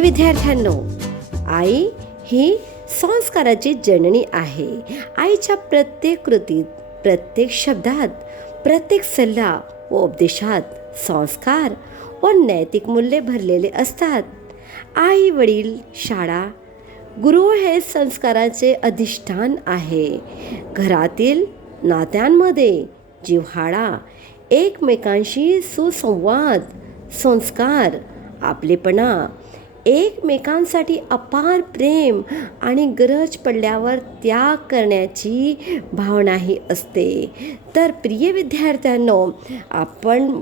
विद्यार्थ्यांनो, आई ही संस्काराची जननी आहे. आईच्या प्रत्येक कृतीत, प्रत्येक शब्दात, प्रत्येक सल्ला व उपदेशात संस्कार व नैतिक मूल्ये भरलेले असतात. आई, वडील, शाळा, गुरु हे संस्काराचे अधिष्ठान आहे. घरातील नात्यांमध्ये जिव्हाळा, एकमेकांशी सुसंवाद, संस्कार, आपलेपणा, एकमेकांसाठी अपार प्रेम आणि गरज पडल्यावर त्याग करण्याची भावनाही असते. तर प्रिय विद्यार्थ्यांनो, आपण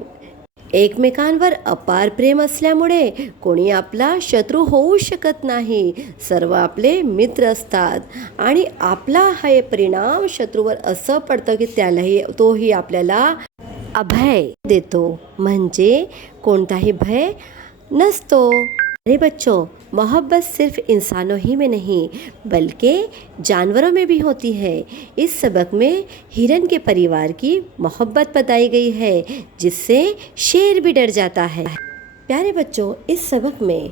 एकमेकांवर अपार प्रेम असल्यामुळे कोणी आपला शत्रू होऊ शकत नाही. सर्व आपले मित्र असतात आणि आपला हा परिणाम शत्रूवर असं पडतं की तोही आपल्याला अभय देतो, म्हणजे कोणताही भय नसतो. अरे बच्चों, मोहब्बत सिर्फ इंसानों ही में नहीं बल्कि जानवरों में भी होती है. इस सबक में हिरन के परिवार की मोहब्बत बताई गई है, जिससे शेर भी डर जाता है. प्यारे बच्चों, इस सबक में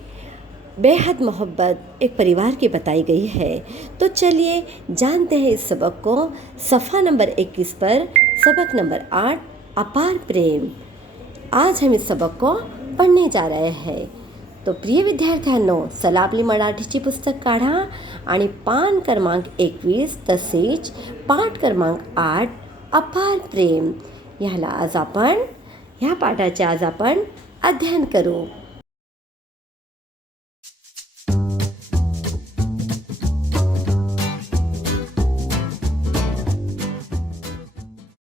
बेहद मोहब्बत एक परिवार की बताई गई है. तो चलिए जानते हैं इस सबक को. सफ़ा नंबर 21 पर सबक नंबर 8, अपार प्रेम. आज हम इस सबक को पढ़ने जा रहे हैं. तो प्रिय विद्यार्थ्यांनो, चला आपली मराठीची पुस्तक काढा आणि पान क्रमांक 21 तसेच पाठ क्रमांक 8 अपार प्रेम ह्या पाठाचे आज आपण अध्ययन करू.